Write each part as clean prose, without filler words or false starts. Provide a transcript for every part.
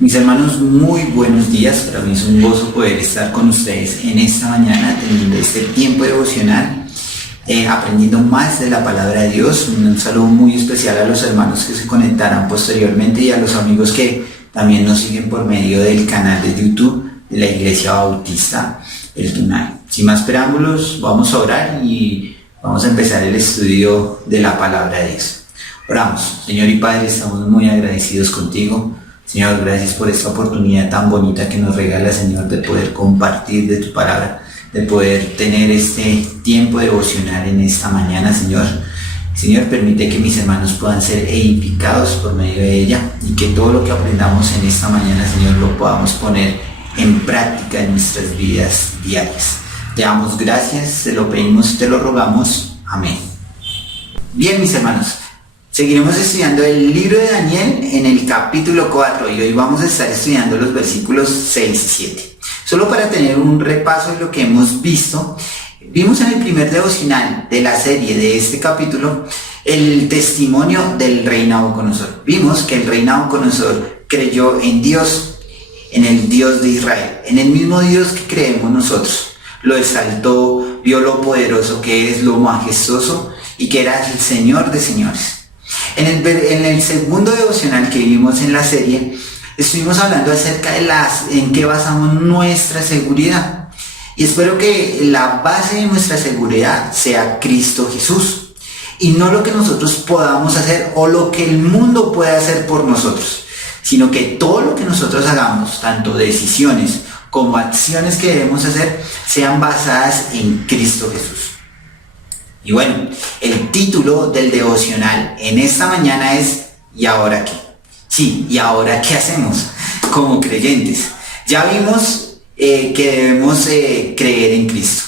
Mis hermanos, muy buenos días. Para mí es un gozo poder estar con ustedes en esta mañana, teniendo este tiempo devocional, aprendiendo más de la palabra de Dios. Un saludo muy especial a los hermanos que se conectarán posteriormente y a los amigos que también nos siguen por medio del canal de YouTube de la Iglesia Bautista El Tunal. Sin más preámbulos, vamos a orar y vamos a empezar el estudio de la palabra de Dios. Oramos. Señor y Padre, estamos muy agradecidos contigo. Señor, gracias por esta oportunidad tan bonita que nos regala, Señor, de poder compartir de tu palabra, de poder tener este tiempo devocional en esta mañana, Señor. Señor, permite que mis hermanos puedan ser edificados por medio de ella y que todo lo que aprendamos en esta mañana, Señor, lo podamos poner en práctica en nuestras vidas diarias. Te damos gracias, te lo pedimos, te lo rogamos. Amén. Bien, mis hermanos. Seguiremos estudiando el libro de Daniel en el capítulo 4 y hoy vamos a estar estudiando los versículos 6 y 7. Solo para tener un repaso de lo que hemos visto, vimos en el primer devocional de la serie de este capítulo el testimonio del rey Nabucodonosor. Vimos que el rey Nabucodonosor creyó en Dios, en el Dios de Israel, en el mismo Dios que creemos nosotros. Lo exaltó, vio lo poderoso que es, lo majestuoso y que era el Señor de señores. En el segundo devocional que vimos en la serie, estuvimos hablando acerca de en qué basamos nuestra seguridad. Y espero que la base de nuestra seguridad sea Cristo Jesús. Y no lo que nosotros podamos hacer o lo que el mundo pueda hacer por nosotros, sino que todo lo que nosotros hagamos, tanto decisiones como acciones que debemos hacer, sean basadas en Cristo Jesús. Y bueno, el título del devocional en esta mañana es ¿y ahora qué? Sí, ¿y ahora qué hacemos como creyentes? Ya vimos que debemos creer en Cristo.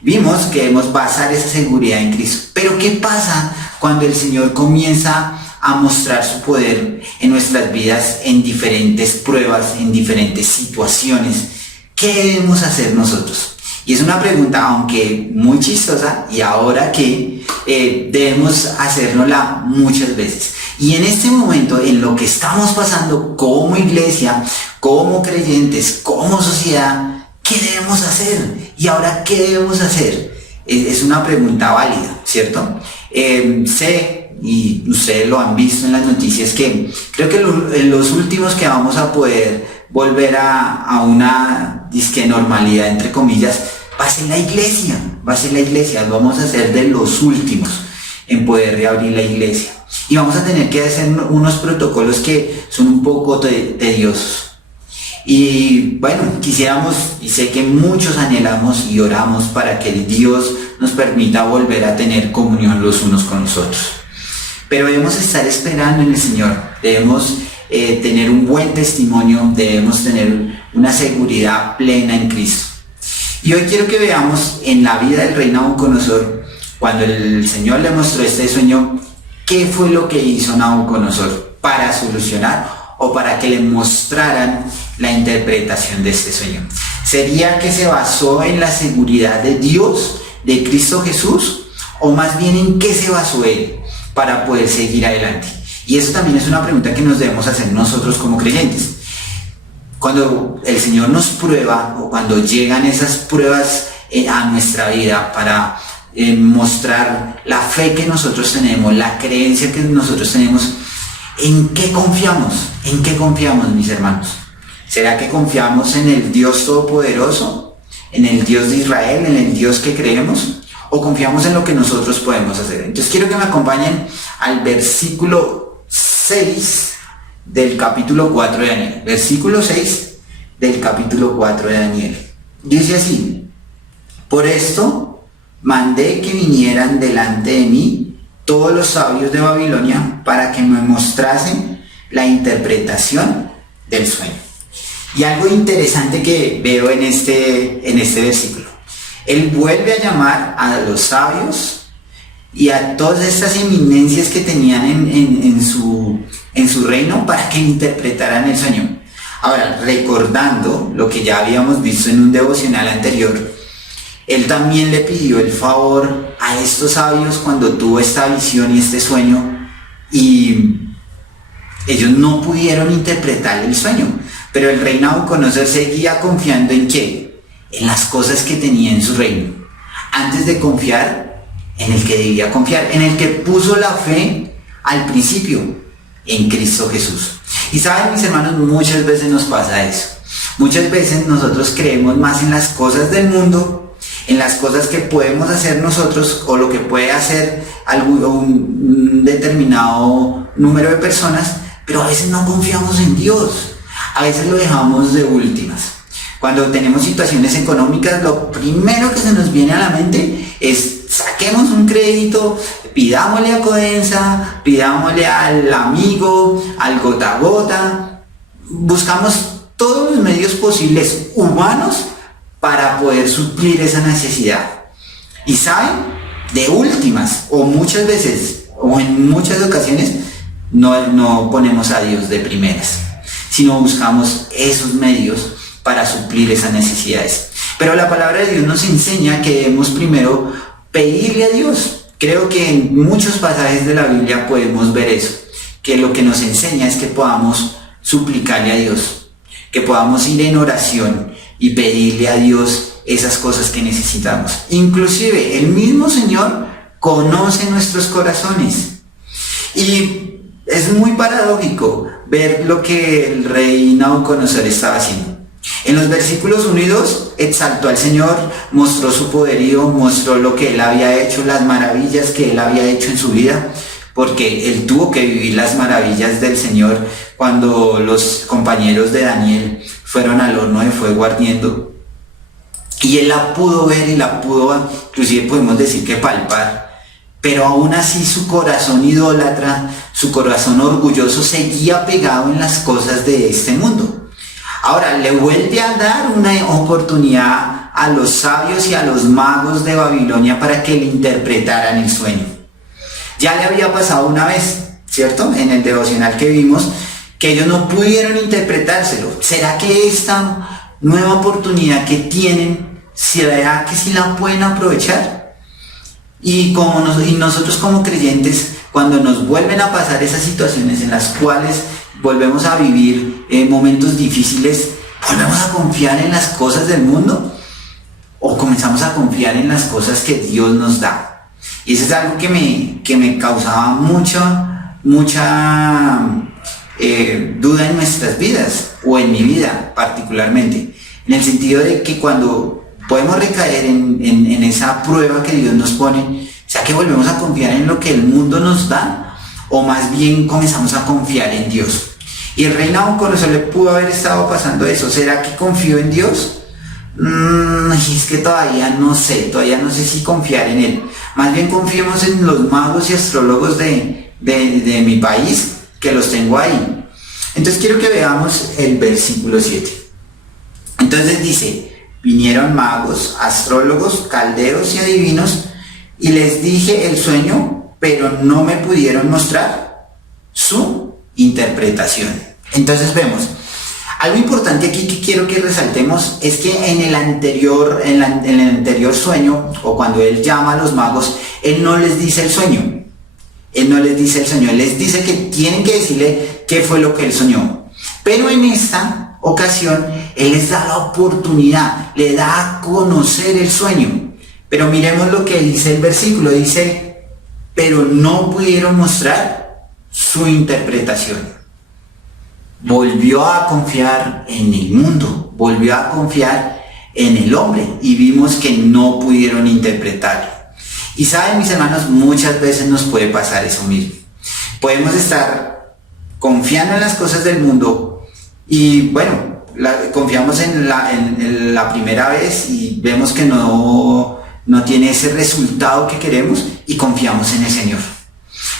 Vimos que debemos basar esa seguridad en Cristo. Pero ¿qué pasa cuando el Señor comienza a mostrar su poder en nuestras vidas en diferentes pruebas, en diferentes situaciones? ¿Qué debemos hacer nosotros? Y es una pregunta, aunque muy chistosa, y ahora que debemos hacérnosla muchas veces. Y en este momento, en lo que estamos pasando como iglesia, como creyentes, como sociedad, ¿qué debemos hacer? ¿Y ahora qué debemos hacer? Es una pregunta válida, ¿cierto? Sé, y ustedes lo han visto en las noticias, que creo que en los últimos que vamos a poder volver a una disque normalidad, entre comillas, va a ser la iglesia, vamos a ser de los últimos en poder reabrir la iglesia. Y vamos a tener que hacer unos protocolos que son un poco tediosos. Y bueno, quisiéramos, y sé que muchos anhelamos y oramos para que el Dios nos permita volver a tener comunión los unos con los otros. Pero debemos estar esperando en el Señor, debemos tener un buen testimonio, debemos tener una seguridad plena en Cristo. Y hoy quiero que veamos en la vida del rey Nabucodonosor, cuando el Señor le mostró este sueño, qué fue lo que hizo Nabucodonosor para solucionar o para que le mostraran la interpretación de este sueño. ¿Sería que se basó en la seguridad de Dios, de Cristo Jesús, o más bien en qué se basó él para poder seguir adelante? Y eso también es una pregunta que nos debemos hacer nosotros como creyentes. Cuando el Señor nos prueba o cuando llegan esas pruebas a nuestra vida para mostrar la fe que nosotros tenemos, la creencia que nosotros tenemos, ¿en qué confiamos? ¿En qué confiamos, mis hermanos? ¿Será que confiamos en el Dios Todopoderoso? ¿En el Dios de Israel? ¿En el Dios que creemos? ¿O confiamos en lo que nosotros podemos hacer? Entonces quiero que me acompañen al versículo 6 del capítulo 4 de Daniel. Versículo 6 del capítulo 4 de Daniel. Dice así: por esto mandé que vinieran delante de mí todos los sabios de Babilonia para que me mostrasen la interpretación del sueño. Y algo interesante que veo en este versículo: él vuelve a llamar a los sabios y a todas estas eminencias que tenían en su reino para que interpretaran el sueño. Ahora, recordando lo que ya habíamos visto en un devocional anterior, él también le pidió el favor a estos sabios cuando tuvo esta visión y este sueño, y ellos no pudieron interpretar el sueño. Pero el rey Nabucodonosor seguía confiando ¿en qué? En las cosas que tenía en su reino, antes de confiar en el que debía confiar, en el que puso la fe al principio, en Cristo Jesús. Y saben, mis hermanos, muchas veces nos pasa eso. Muchas veces nosotros creemos más en las cosas del mundo, en las cosas que podemos hacer nosotros o lo que puede hacer un determinado número de personas, pero a veces no confiamos en Dios. A veces lo dejamos de últimas. Cuando tenemos situaciones económicas, lo primero que se nos viene a la mente es saquemos un crédito, pidámosle a Codensa, pidámosle al amigo, al gota a gota. Buscamos todos los medios posibles humanos para poder suplir esa necesidad. Y saben, de últimas, o muchas veces, o en muchas ocasiones, no ponemos a Dios de primeras, sino buscamos esos medios para suplir esas necesidades. Pero la palabra de Dios nos enseña que debemos primero pedirle a Dios. Creo que en muchos pasajes de la Biblia podemos ver eso, que lo que nos enseña es que podamos suplicarle a Dios, que podamos ir en oración y pedirle a Dios esas cosas que necesitamos. Inclusive el mismo Señor conoce nuestros corazones. Y es muy paradójico ver lo que el rey Nabucodonosor estaba haciendo. En los versículos 1 y 2 exaltó al Señor, mostró su poderío, mostró lo que él había hecho, las maravillas que él había hecho en su vida, porque él tuvo que vivir las maravillas del Señor cuando los compañeros de Daniel fueron al horno de fuego ardiendo. Y él la pudo ver y la pudo, inclusive podemos decir que palpar. Pero aún así su corazón idólatra, su corazón orgulloso seguía pegado en las cosas de este mundo. Ahora le vuelve a dar una oportunidad a los sabios y a los magos de Babilonia para que le interpretaran el sueño. Ya le había pasado una vez, ¿cierto? En el devocional que vimos, que ellos no pudieron interpretárselo. ¿Será que esta nueva oportunidad que tienen, será que sí la pueden aprovechar? Y nosotros como creyentes, cuando nos vuelven a pasar esas situaciones en las cuales volvemos a vivir momentos difíciles, ¿volvemos a confiar en las cosas del mundo? ¿O comenzamos a confiar en las cosas que Dios nos da? Y eso es algo que me causaba mucha duda en nuestras vidas, o en mi vida particularmente, en el sentido de que cuando podemos recaer en esa prueba que Dios nos pone, o sea, que volvemos a confiar en lo que el mundo nos da, o más bien comenzamos a confiar en Dios. Y el rey Nabucodonosor le pudo haber estado pasando eso. ¿Será que confío en Dios? Es que todavía no sé si confiar en él. Más bien confiemos en los magos y astrólogos de mi país, que los tengo ahí. Entonces quiero que veamos el versículo 7. Entonces dice: vinieron magos, astrólogos, caldeos y adivinos, y les dije el sueño, pero no me pudieron mostrar su interpretación. Entonces vemos, algo importante aquí que quiero que resaltemos es que en el anterior sueño, o cuando él llama a los magos, él no les dice el sueño. Él les dice que tienen que decirle qué fue lo que él soñó. Pero en esta ocasión, él les da la oportunidad, le da a conocer el sueño. Pero miremos lo que dice el versículo, dice: pero no pudieron mostrar su interpretación. Volvió a confiar en el mundo, volvió a confiar en el hombre, y vimos que no pudieron interpretarlo. Y saben, mis hermanos, muchas veces nos puede pasar eso mismo. Podemos estar confiando en las cosas del mundo y bueno, confiamos en la primera vez y vemos que no tiene ese resultado que queremos, y confiamos en el Señor.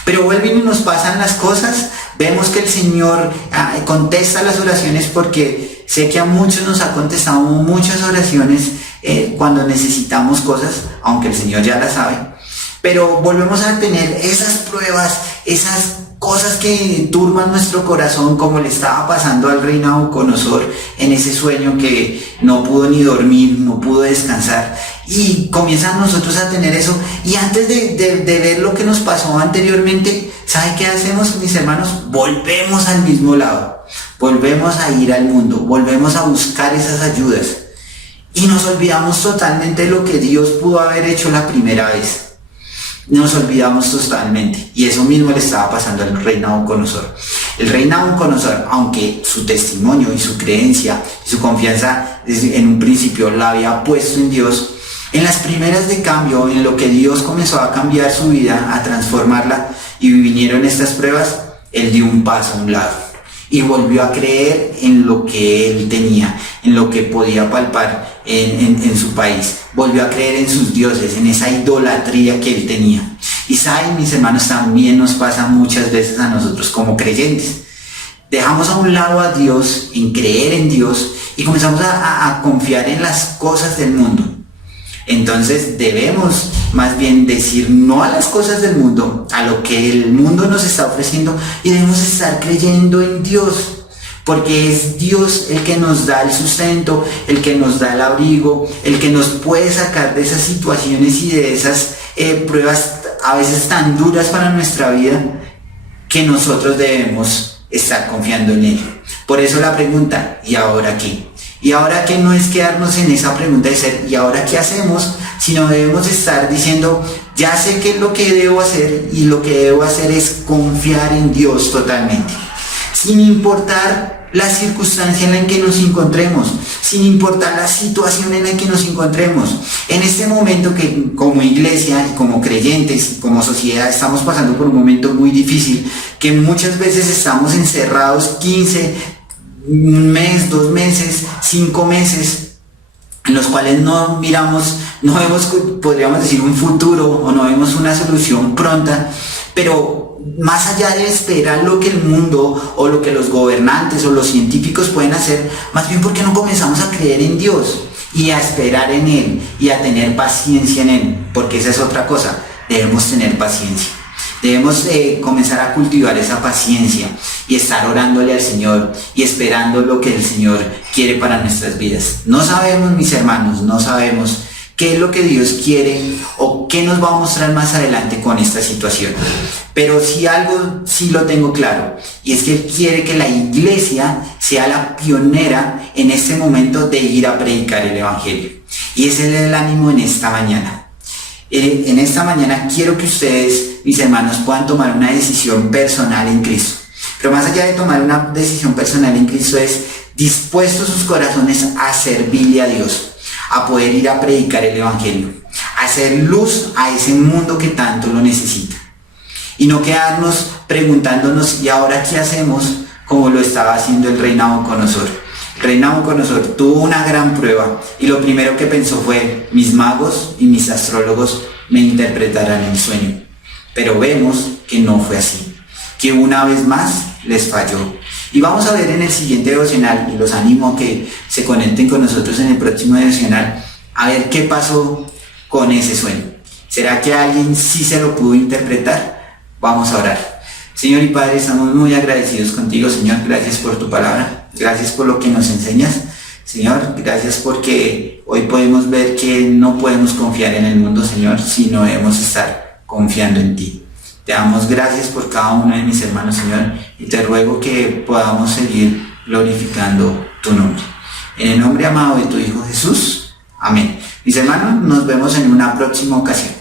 Pero vuelven y nos pasan las cosas, vemos que el Señor contesta las oraciones, porque sé que a muchos nos ha contestado muchas oraciones cuando necesitamos cosas, aunque el Señor ya las sabe. Pero volvemos a tener esas pruebas, esas cosas que turban nuestro corazón, como le estaba pasando al rey Nabucodonosor en ese sueño, que no pudo ni dormir, no pudo descansar, y comienzan nosotros a tener eso. Y antes de ver lo que nos pasó anteriormente, ¿sabe qué hacemos, mis hermanos? Volvemos al mismo lado, volvemos a ir al mundo, volvemos a buscar esas ayudas y nos olvidamos totalmente de lo que Dios pudo haber hecho la primera vez. Nos olvidamos totalmente, y eso mismo le estaba pasando al rey Nabucodonosor. El rey Nabucodonosor, aunque su testimonio y su creencia y su confianza en un principio la había puesto en Dios, en las primeras de cambio, en lo que Dios comenzó a cambiar su vida, a transformarla, y vinieron estas pruebas, él dio un paso a un lado y volvió a creer en lo que él tenía, en lo que podía palpar en su país. Volvió a creer en sus dioses, en esa idolatría que él tenía. Y saben, mis hermanos, también nos pasa muchas veces a nosotros como creyentes. Dejamos a un lado a Dios, en creer en Dios, y comenzamos a confiar en las cosas del mundo. Entonces debemos más bien decir no a las cosas del mundo, a lo que el mundo nos está ofreciendo, y debemos estar creyendo en Dios, porque es Dios el que nos da el sustento, el que nos da el abrigo, el que nos puede sacar de esas situaciones y de esas pruebas a veces tan duras para nuestra vida, que nosotros debemos estar confiando en Él. Por eso la pregunta, ¿y ahora qué? Y ahora que no es quedarnos en esa pregunta de ser, ¿y ahora qué hacemos? Sino debemos estar diciendo, ya sé qué es lo que debo hacer, y lo que debo hacer es confiar en Dios totalmente. Sin importar la circunstancia en la que nos encontremos, sin importar la situación en la que nos encontremos. En este momento que como iglesia y como creyentes y como sociedad estamos pasando por un momento muy difícil, que muchas veces estamos encerrados 15, un mes, 2 meses, 5 meses, en los cuales no miramos, no vemos, podríamos decir, un futuro, o no vemos una solución pronta, pero más allá de esperar lo que el mundo o lo que los gobernantes o los científicos pueden hacer, más bien porque no comenzamos a creer en Dios y a esperar en Él y a tener paciencia en Él, porque esa es otra cosa, debemos tener paciencia. Debemos comenzar a cultivar esa paciencia y estar orándole al Señor y esperando lo que el Señor quiere para nuestras vidas. No sabemos, mis hermanos, no sabemos qué es lo que Dios quiere o qué nos va a mostrar más adelante con esta situación. Pero si algo sí lo tengo claro, y es que Él quiere que la iglesia sea la pionera en este momento de ir a predicar el Evangelio. Y ese es el ánimo en esta mañana. En esta mañana quiero que ustedes, mis hermanos, puedan tomar una decisión personal en Cristo. Pero más allá de tomar una decisión personal en Cristo, es dispuestos sus corazones a servirle a Dios, a poder ir a predicar el Evangelio, a hacer luz a ese mundo que tanto lo necesita. Y no quedarnos preguntándonos, ¿y ahora qué hacemos? Como lo estaba haciendo el rey Nabucodonosor. El rey Nabucodonosor tuvo una gran prueba y lo primero que pensó fue, mis magos y mis astrólogos me interpretarán el sueño. Pero vemos que no fue así, que una vez más les falló. Y vamos a ver en el siguiente devocional, y los animo a que se conecten con nosotros en el próximo devocional, a ver qué pasó con ese sueño. ¿Será que alguien sí se lo pudo interpretar? Vamos a orar. Señor y Padre, estamos muy agradecidos contigo, Señor. Gracias por tu palabra, gracias por lo que nos enseñas. Señor, gracias porque hoy podemos ver que no podemos confiar en el mundo, Señor, sino debemos estar confiando en ti. Te damos gracias por cada uno de mis hermanos, Señor, y te ruego que podamos seguir glorificando tu nombre. En el nombre amado de tu Hijo Jesús, amén. Mis hermanos, nos vemos en una próxima ocasión.